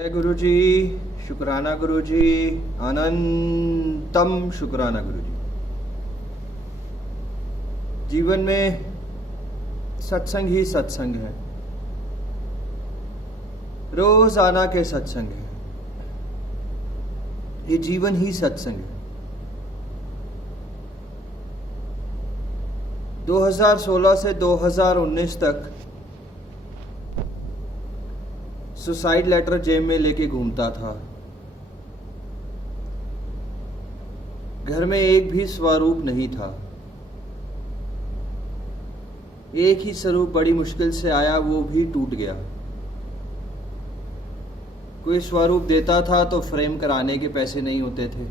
जय गुरु जी। शुक्राना गुरु जी। अनंतम शुक्राना गुरु जी। जीवन में सत्संग ही सत्संग है, रोजाना के सत्संग है। ये जीवन ही सत्संग है। 2016 से 2019 तक सुसाइड लेटर जेब में लेके घूमता था। घर में एक भी स्वरूप नहीं था। एक ही स्वरूप बड़ी मुश्किल से आया, वो भी टूट गया। कोई स्वरूप देता था तो फ्रेम कराने के पैसे नहीं होते थे,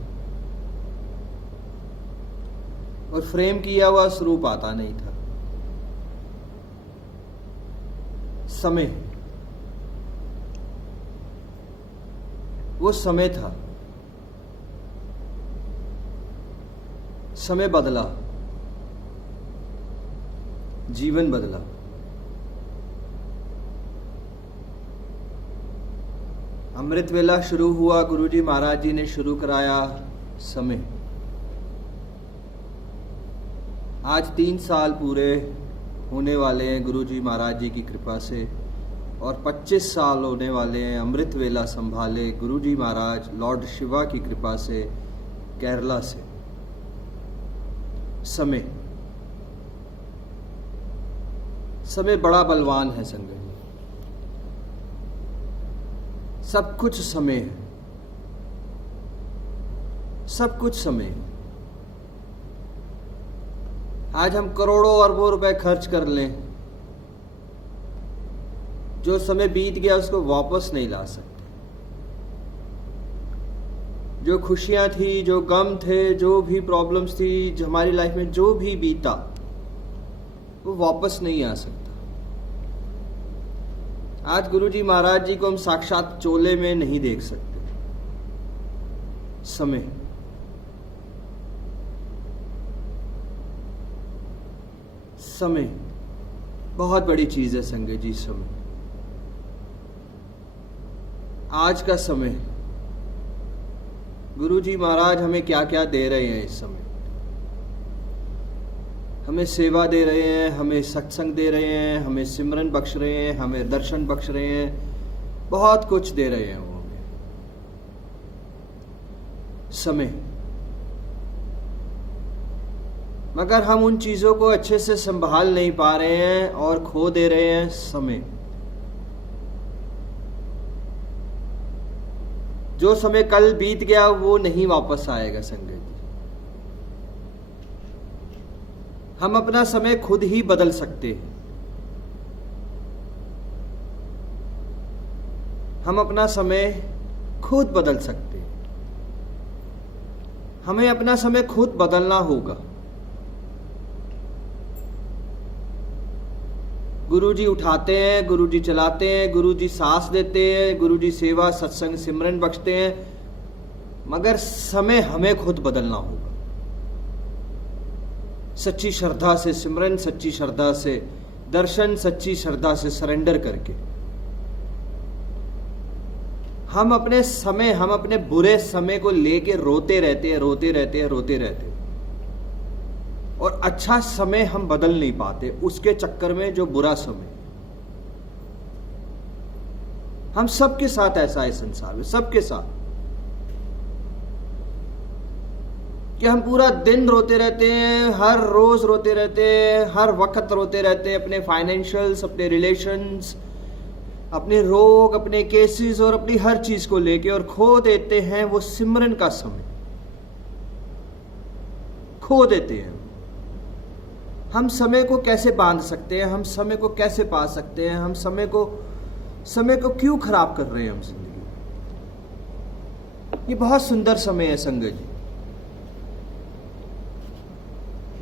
और फ्रेम किया हुआ स्वरूप आता नहीं था। समय, वो समय था। समय बदला, जीवन बदला। अमृत वेला शुरू हुआ, गुरुजी महाराज जी ने शुरू कराया समय। आज 3 साल पूरे होने वाले हैं गुरुजी महाराज जी की कृपा से, और 25 साल होने वाले हैं अमृत वेला संभाले गुरुजी महाराज लॉर्ड शिवा की कृपा से केरला से। समय बड़ा बलवान है संगत। सब कुछ समय है, सब कुछ समय है। आज हम करोड़ों अरबों रुपए खर्च कर लें, जो समय बीत गया उसको वापस नहीं ला सकते। जो खुशियां थी, जो गम थे, जो भी प्रॉब्लम्स थी, जो हमारी लाइफ में जो भी बीता, वो वापस नहीं आ सकता। आज गुरुजी महाराज जी को हम साक्षात चोले में नहीं देख सकते। समय बहुत बड़ी चीज है संगत जी। समय, आज का समय, गुरुजी महाराज हमें क्या क्या दे रहे हैं इस समय। हमें सेवा दे रहे हैं, हमें सत्संग दे रहे हैं, हमें सिमरन बख्श रहे हैं, हमें दर्शन बख्श रहे हैं, बहुत कुछ दे रहे हैं वो हमें। समय, मगर हम उन चीजों को अच्छे से संभाल नहीं पा रहे हैं और खो दे रहे हैं समय। जो समय कल बीत गया वो नहीं वापस आएगा संगत जी। हम अपना समय खुद ही बदल सकते हैं। हम अपना समय खुद बदल सकते हैं। हमें अपना समय खुद बदलना होगा। गुरुजी उठाते हैं, गुरुजी चलाते हैं, गुरुजी सांस देते हैं, गुरुजी सेवा सत्संग सिमरन बख्शते हैं, मगर समय हमें खुद बदलना होगा। सच्ची श्रद्धा से सिमरन, सच्ची श्रद्धा से दर्शन, सच्ची श्रद्धा से सरेंडर करके हम अपने बुरे समय को लेके रोते रहते हैं, और अच्छा समय हम बदल नहीं पाते उसके चक्कर में। जो बुरा समय, हम सबके साथ ऐसा है संसार में, सबके साथ, कि हम पूरा दिन रोते रहते हैं, हर रोज रोते रहते हैं, हर वक्त रोते रहते हैं, अपने फाइनेंशियल्स, अपने रिलेशंस, अपने रोग, अपने केसेस और अपनी हर चीज को लेके, और खो देते हैं वो सिमरन का समय, खो देते हैं। हम समय को कैसे बांध सकते हैं, हम समय को कैसे पा सकते हैं, हम समय को क्यों खराब कर रहे हैं हम जिंदगी। ये बहुत सुंदर समय है संगत जी।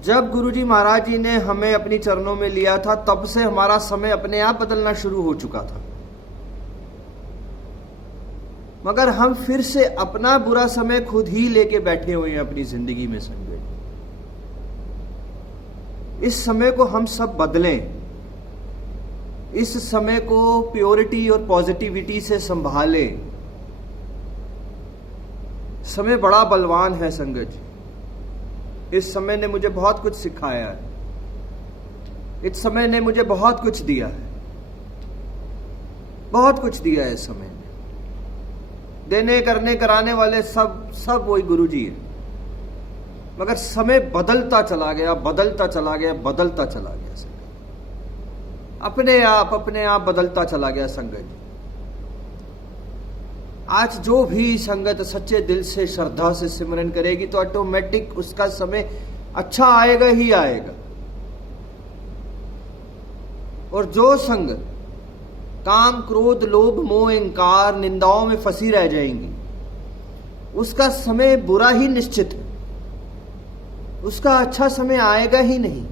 जब गुरुजी महाराज जी ने हमें अपनी चरणों में लिया था, तब से हमारा समय अपने आप बदलना शुरू हो चुका था। मगर हम फिर से अपना बुरा समय खुद ही लेके बैठे हुए हैं अपनी जिंदगी में संगत। इस समय को हम सब बदलें, इस समय को प्योरिटी और पॉजिटिविटी से संभालें, समय बड़ा बलवान है संगत जी। इस समय ने मुझे बहुत कुछ सिखाया है, इस समय ने मुझे बहुत कुछ दिया है, बहुत कुछ दिया है इस समय ने। देने करने कराने वाले सब वही गुरु जी है, मगर समय बदलता चला गया, बदलता चला गया, बदलता चला गया संगत, अपने आप बदलता चला गया संगत जी। आज जो भी संगत सच्चे दिल से श्रद्धा से सिमरन करेगी तो ऑटोमेटिक उसका समय अच्छा आएगा ही आएगा। और जो संगत काम क्रोध लोभ मोह अहंकार निंदाओं में फंसी रह जाएंगी, उसका समय बुरा ही निश्चित है, उसका अच्छा समय आएगा ही नहीं,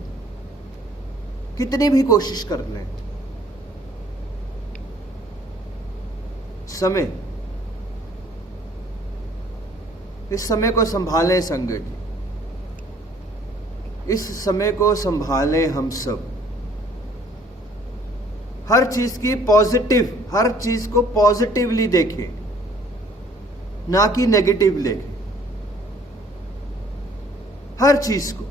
कितनी भी कोशिश कर लें। समय, इस समय को संभालें संगत जी, इस समय को संभालें हम सब। हर चीज की पॉजिटिव, हर चीज को पॉजिटिवली देखें, ना कि नेगेटिव देखें। हर चीज को,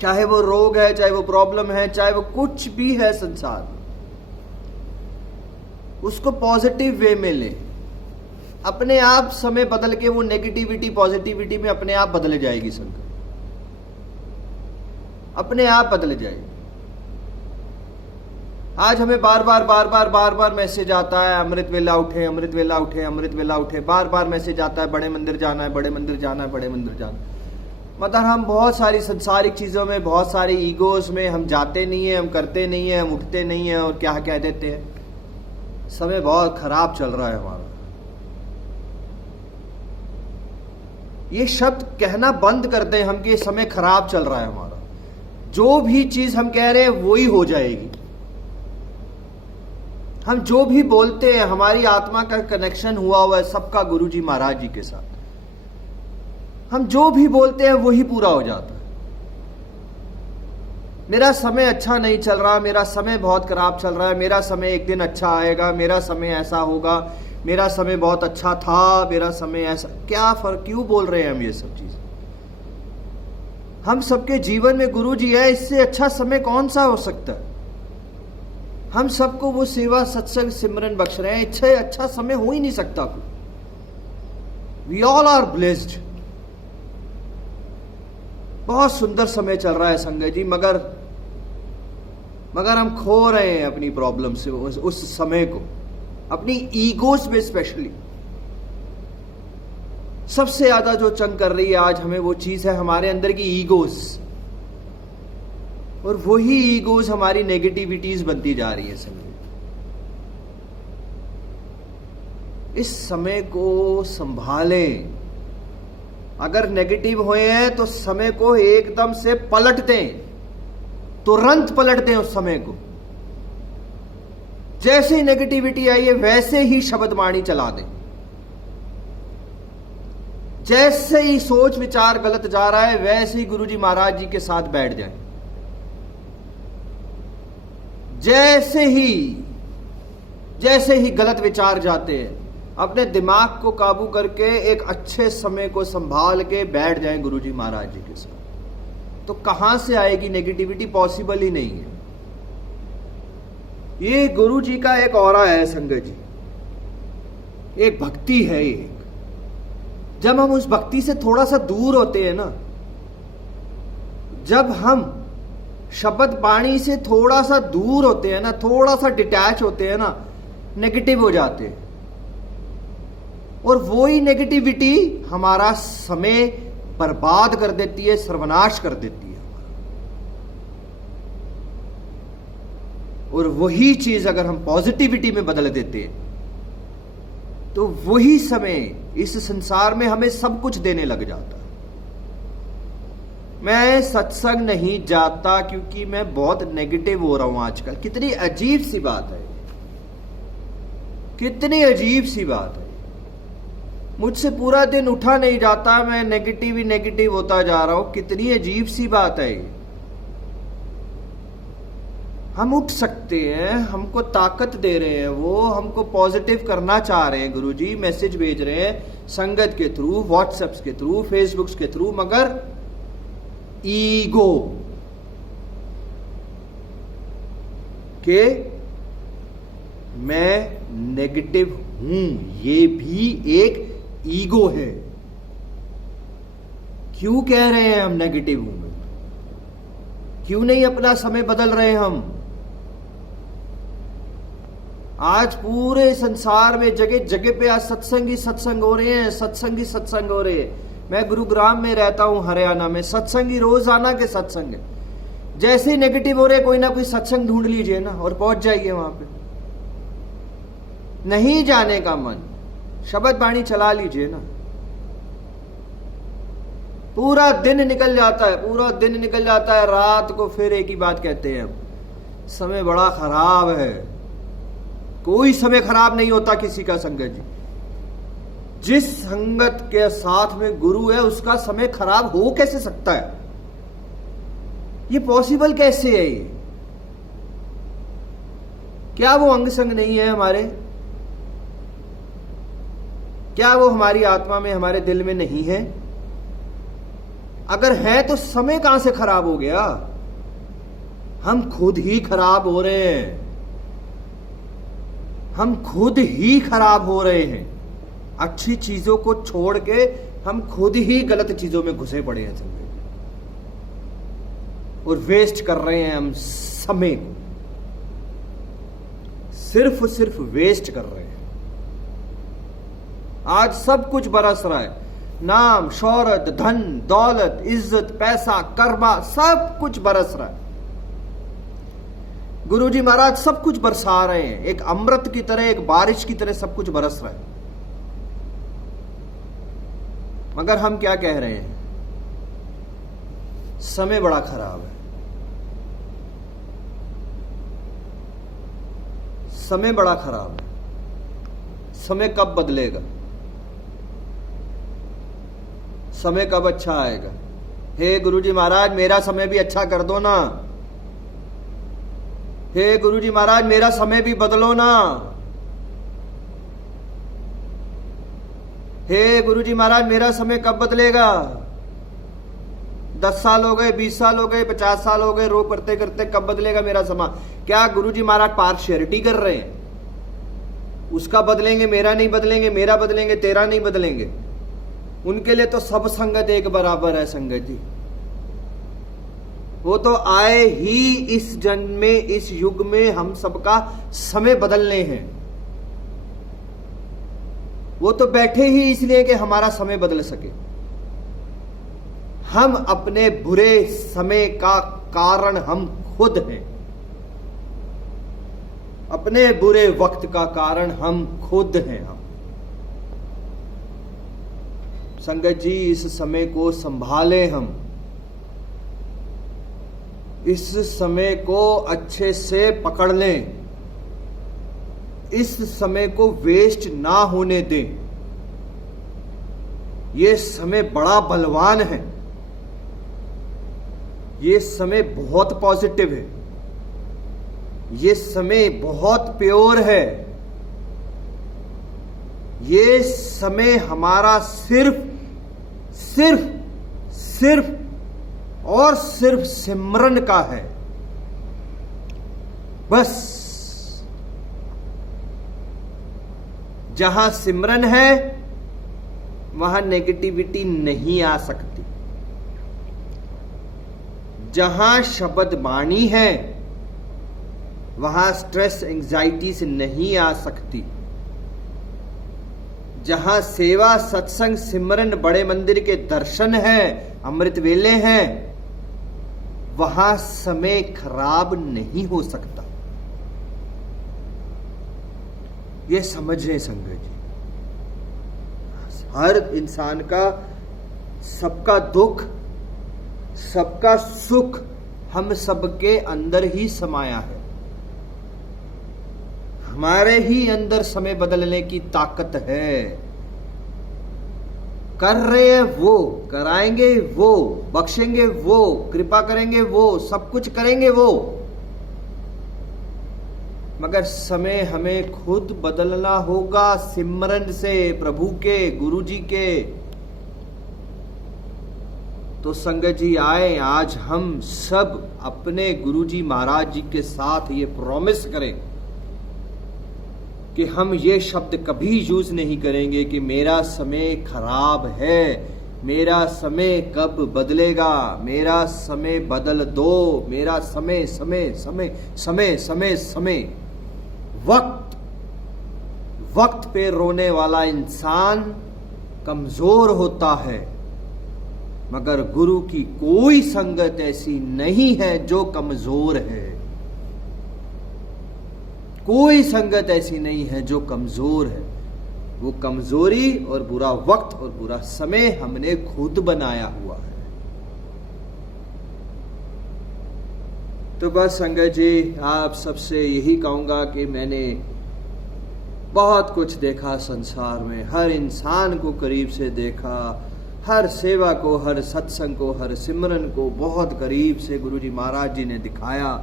चाहे वो रोग है, चाहे वो प्रॉब्लम है, चाहे वो कुछ भी है संसार में, उसको पॉजिटिव वे में ले। अपने आप समय बदल के वो नेगेटिविटी पॉजिटिविटी में अपने आप बदल जाएगी संगत, अपने आप बदल जाएगी। आज हमें बार बार मैसेज आता है, अमृत वेला उठे, अमृत वेला उठे, अमृत वेला उठे, बार बार मैसेज आता है, बड़े मंदिर जाना है, बड़े मंदिर जाना है, बड़े मंदिर जाना है। मतलब हम बहुत सारी संसारिक चीजों में, बहुत सारी ईगोस में हम जाते नहीं है, हम करते नहीं है, हम उठते नहीं है, और क्या कह देते हैं, समय बहुत खराब चल रहा है हमारा। ये शब्द कहना बंद कर दें हम कि ये समय खराब चल रहा है हमारा। जो भी चीज हम कह रहे हैं वही हो जाएगी। हम जो भी बोलते हैं, हमारी आत्मा का कनेक्शन हुआ है सबका गुरु जी महाराज जी के साथ। हम जो भी बोलते हैं वही पूरा हो जाता है। मेरा समय अच्छा नहीं चल रहा, मेरा समय बहुत खराब चल रहा है, मेरा समय एक दिन अच्छा आएगा, मेरा समय ऐसा होगा, मेरा समय बहुत अच्छा था, मेरा समय ऐसा, क्या फर्क, क्यों बोल रहे हैं हम ये सब चीज? हम सबके जीवन में गुरु जी है, इससे अच्छा समय कौन सा हो सकता है? हम सबको वो सेवा सत्संग सिमरन बख्श रहे हैं, इससे अच्छा समय हो ही नहीं सकता। We all are blessed. बहुत सुंदर समय चल रहा है संगत जी, मगर हम खो रहे हैं अपनी प्रॉब्लम से उस समय को, अपनी ईगोस में स्पेशली। सबसे ज्यादा जो चंग कर रही है आज हमें वो चीज है हमारे अंदर की ईगोस, और वही ईगोस हमारी नेगेटिविटीज बनती जा रही है समय। इस समय को संभालें। अगर नेगेटिव हुए हैं तो समय को एकदम से पलट दें, तुरंत पलट दें उस समय को। जैसे ही नेगेटिविटी आई है वैसे ही शब्द वाणी चला दें। जैसे ही सोच विचार गलत जा रहा है वैसे ही गुरु जी महाराज जी के साथ बैठ जाएं। जैसे ही गलत विचार जाते हैं, अपने दिमाग को काबू करके एक अच्छे समय को संभाल के बैठ जाएं गुरु जी महाराज जी के साथ। तो कहां से आएगी नेगेटिविटी? पॉसिबल ही नहीं है। ये गुरु जी का एक औरा है संगत जी, एक भक्ति है। एक जब हम उस भक्ति से थोड़ा सा दूर होते हैं ना, जब हम शब्द वाणी से थोड़ा सा दूर होते हैं ना, थोड़ा सा डिटैच होते हैं ना, नेगेटिव हो जाते हैं। और वही नेगेटिविटी हमारा समय बर्बाद कर देती है, सर्वनाश कर देती है। और वही चीज अगर हम पॉजिटिविटी में बदल देते हैं तो वही समय इस संसार में हमें सब कुछ देने लग जाता है। मैं सत्संग नहीं जाता क्योंकि मैं बहुत नेगेटिव हो रहा हूं आजकल। कितनी अजीब सी बात है, कितनी अजीब सी बात है। मुझसे पूरा दिन उठा नहीं जाता, मैं नेगेटिव ही नेगेटिव होता जा रहा हूं। कितनी अजीब सी बात है ये। हम उठ सकते हैं, हमको ताकत दे रहे हैं, वो हमको पॉजिटिव करना चाह रहे हैं। गुरुजी मैसेज भेज रहे हैं, संगत के थ्रू, व्हाट्सएप्स के थ्रू, फेसबुक्स के थ्रू, मगर ईगो के मैं नेगेटिव हूं, ये भी एक ईगो है। क्यों कह रहे हैं हम नेगेटिव हूं? क्यों नहीं अपना समय बदल रहे हम? आज पूरे संसार में जगह जगह पे आज सत्संग ही सत्संग हो रहे हैं, सत्संग ही सत्संग हो रहे हैं। मैं गुरुग्राम में रहता हूं, हरियाणा में, सत्संग ही रोजाना के सत्संग है। जैसे ही नेगेटिव हो रहे कोई ना कोई सत्संग ढूंढ लीजिए ना और पहुंच जाइए वहां पे। नहीं जाने का मन, शब्द बाणी चला लीजिए ना। पूरा दिन निकल जाता है, पूरा दिन निकल जाता है, रात को फिर एक ही बात कहते हैं हम, समय बड़ा खराब है। कोई समय खराब नहीं होता किसी का संगत जी। जिस संगत के साथ में गुरु है उसका समय खराब हो कैसे सकता है? ये पॉसिबल कैसे है? ये क्या वो अंग संग नहीं है हमारे? क्या वो हमारी आत्मा में, हमारे दिल में नहीं है? अगर है तो समय कहां से खराब हो गया? हम खुद ही खराब हो रहे हैं, हम खुद ही खराब हो रहे हैं। अच्छी चीजों को छोड़ के हम खुद ही गलत चीजों में घुसे पड़े हैं संगत, और वेस्ट कर रहे हैं हम समय को, सिर्फ वेस्ट कर रहे हैं। आज सब कुछ बरस रहा है, नाम, शौहरत, धन, दौलत, इज्जत, पैसा, कर्मा, सब कुछ बरस रहा है। गुरुजी महाराज सब कुछ बरसा रहे हैं, एक अमृत की तरह, एक बारिश की तरह सब कुछ बरस रहा है। मगर हम क्या कह रहे हैं? समय बड़ा खराब है, समय बड़ा खराब है, समय कब बदलेगा, समय कब अच्छा आएगा? हे गुरुजी महाराज मेरा समय भी अच्छा कर दो ना, हे गुरुजी महाराज मेरा समय भी बदलो ना, हे गुरुजी महाराज मेरा समय कब बदलेगा? 10 साल हो गए, 20 साल हो गए, 50 साल हो गए, रो करते करते कब बदलेगा मेरा समय? क्या गुरुजी महाराज पार्शियलिटी कर रहे हैं? उसका बदलेंगे, मेरा नहीं बदलेंगे, मेरा बदलेंगे, तेरा नहीं बदलेंगे? उनके लिए तो सब संगत एक बराबर है संगत जी। वो तो आए ही इस जन्म में, इस युग में हम सबका समय बदलने हैं। वो तो बैठे ही इसलिए कि हमारा समय बदल सके। हम अपने बुरे समय का कारण हम खुद हैं, अपने बुरे वक्त का कारण हम खुद हैं। हम संगत जी इस समय को संभालें, हम इस समय को अच्छे से पकड़ लें, इस समय को वेस्ट ना होने दें। ये समय बड़ा बलवान है, ये समय बहुत पॉजिटिव है, ये समय बहुत प्योर है। ये समय हमारा सिर्फ और सिर्फ सिमरन का है, बस। जहां सिमरन है वहां नेगेटिविटी नहीं आ सकती। जहां शब्द बाणी है वहां स्ट्रेस, एंजाइटी से नहीं आ सकती। जहां सेवा, सत्संग, सिमरन, बड़े मंदिर के दर्शन हैं, अमृत वेले हैं, वहां समय खराब नहीं हो सकता। ये समझें संगत जी। हर इंसान का, सबका दुख, सबका सुख हम सबके अंदर ही समाया है। हमारे ही अंदर समय बदलने की ताकत है। कर रहे हैं वो, कराएंगे वो, बख्शेंगे वो, कृपा करेंगे वो, सब कुछ करेंगे वो। मगर समय हमें खुद बदलना होगा, सिमरन से, प्रभु के, गुरु जी के। तो संगत जी आए, आज हम सब अपने गुरु जी महाराज जी के साथ ये प्रॉमिस करें कि हम ये शब्द कभी यूज नहीं करेंगे कि मेरा समय खराब है, मेरा समय कब बदलेगा, मेरा समय बदल दो, मेरा समय समय समय समय समय समय। वक्त पे रोने वाला इंसान कमजोर होता है, मगर गुरु की कोई संगत ऐसी नहीं है जो कमजोर है। कोई संगत ऐसी नहीं है जो कमजोर है। वो कमजोरी और बुरा वक्त और बुरा समय हमने खुद बनाया हुआ है। तो बस संगत जी, आप सबसे यही कहूंगा कि मैंने बहुत कुछ देखा संसार में, हर इंसान को करीब से देखा, हर सेवा को, हर सत्संग को, हर सिमरन को बहुत करीब से गुरु जी महाराज जी ने दिखाया।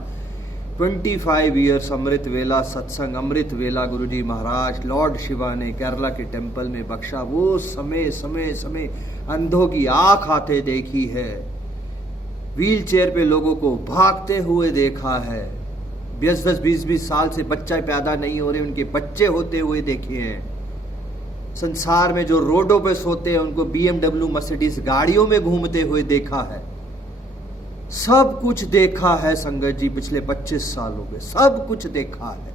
25 ईयर्स अमृत वेला सत्संग, अमृत वेला गुरु जी महाराज लॉर्ड शिवा ने केरला के टेम्पल में बख्शा। वो समय समय समय अंधों की आंख आते देखी है, व्हील चेयर पे लोगों को भागते हुए देखा है, 10-10, 20-20 साल से बच्चे पैदा नहीं हो रहे, उनके बच्चे होते हुए देखे हैं। संसार में जो रोडों पे सोते हैं उनको BMW मर्सिडीज गाड़ियों में घूमते हुए देखा है। सब कुछ देखा है संगत जी, पिछले 25 सालों में सब कुछ देखा है।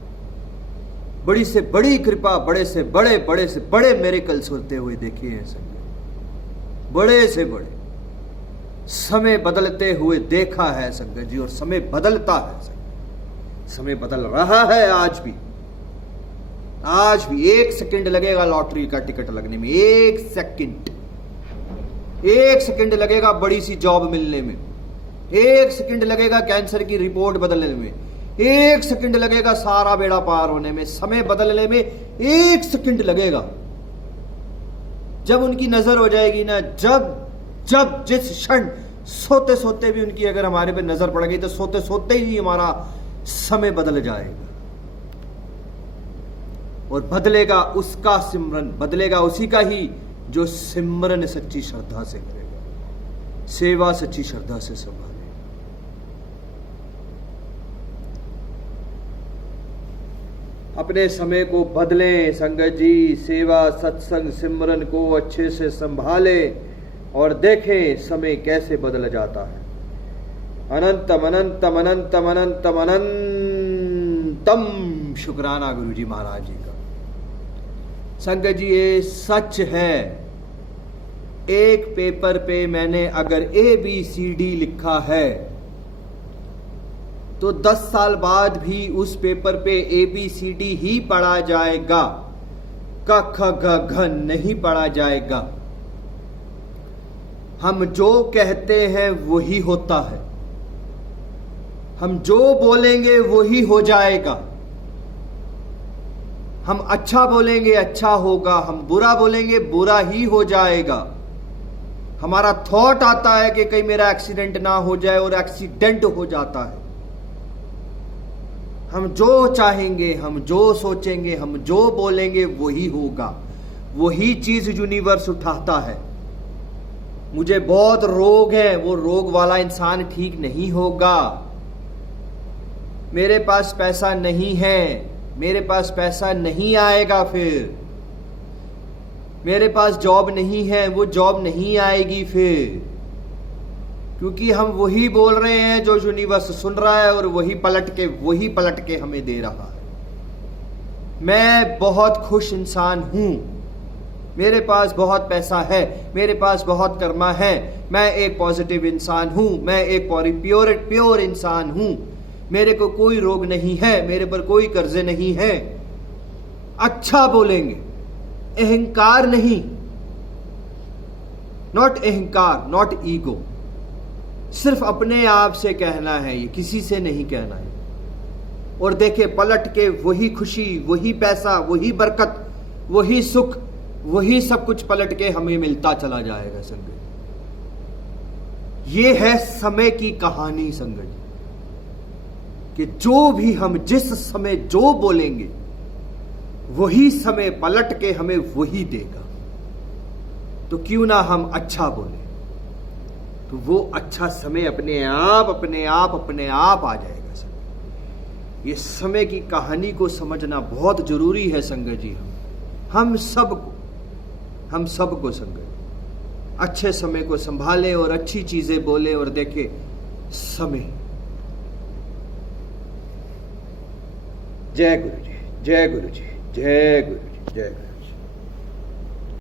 बड़ी से बड़ी कृपा, बड़े से बड़े, बड़े से बड़े मिरेकल्स होते हुए देखे हैं संगत, बड़े से बड़े। समय बदलते हुए देखा है संगत जी, और समय बदलता है संगत। समय बदल रहा है आज भी। आज भी 1 सेकंड लगेगा लॉटरी का टिकट लगने में, 1 सेकंड, 1 सेकंड लगेगा बड़ी सी जॉब मिलने में, 1 सेकंड लगेगा कैंसर की रिपोर्ट बदलने में, 1 सेकंड लगेगा सारा बेड़ा पार होने में। समय बदलने में 1 सेकंड लगेगा। जब उनकी नजर हो जाएगी ना, जब जिस क्षण सोते सोते भी उनकी अगर हमारे पे नजर पड़ गई तो सोते सोते ही हमारा समय बदल जाएगा। और बदलेगा उसका सिमरन, बदलेगा उसी का ही जो सिमरन सच्ची श्रद्धा से करेगा, सेवा सच्ची श्रद्धा से संभाले। अपने समय को बदलें संगत जी, सेवा सत्संग सिमरन को अच्छे से संभाले और देखें समय कैसे बदल जाता है। अनंतम अनंतम अनंतम अनंतम अनंतम शुक्राना गुरु जी महाराज जी का। संगत जी ये सच है, एक पेपर पे मैंने अगर ABCD लिखा है तो 10 साल बाद भी उस पेपर पे ABCD ही पढ़ा जाएगा, क ख ग घ नहीं पढ़ा जाएगा। हम जो कहते हैं वही होता है, हम जो बोलेंगे वही हो जाएगा। हम अच्छा बोलेंगे अच्छा होगा, हम बुरा बोलेंगे बुरा ही हो जाएगा। हमारा थॉट आता है कि कहीं मेरा एक्सीडेंट ना हो जाए और एक्सीडेंट हो जाता है। हम जो चाहेंगे, हम जो सोचेंगे, हम जो बोलेंगे वही होगा। वही चीज यूनिवर्स उठाता है। मुझे बहुत रोग है, वो रोग वाला इंसान ठीक नहीं होगा। मेरे पास पैसा नहीं है, मेरे पास पैसा नहीं आएगा। फिर मेरे पास जॉब नहीं है, वो जॉब नहीं आएगी फिर, क्योंकि हम वही बोल रहे हैं जो यूनिवर्स सुन रहा है और वही पलट के हमें दे रहा है। मैं बहुत खुश इंसान हूं, मेरे पास बहुत पैसा है, मेरे पास बहुत कर्मा है, मैं एक पॉजिटिव इंसान हूं, मैं एक प्योर इंसान हूं, मेरे को कोई रोग नहीं है, मेरे पर कोई कर्जे नहीं है। अच्छा बोलेंगे, अहंकार नहीं, नॉट अहंकार, नॉट ईगो। सिर्फ अपने आप से कहना है, ये किसी से नहीं कहना है। और देखे पलट के वही खुशी, वही पैसा, वही बरकत, वही सुख, वही सब कुछ पलट के हमें मिलता चला जाएगा संगत। ये है समय की कहानी संगत। कि जो भी हम जिस समय जो बोलेंगे वही समय पलट के हमें वही देगा। तो क्यों ना हम अच्छा बोले, तो वो अच्छा समय अपने आप आ जाएगा। सर, ये समय की कहानी को समझना बहुत जरूरी है संगत जी। हम सबको संगत अच्छे समय को संभालें और अच्छी चीजें बोलें और देखें समय। जय गुरु जी, जय गुरु जी, जय गुरु जी, जय गुरु।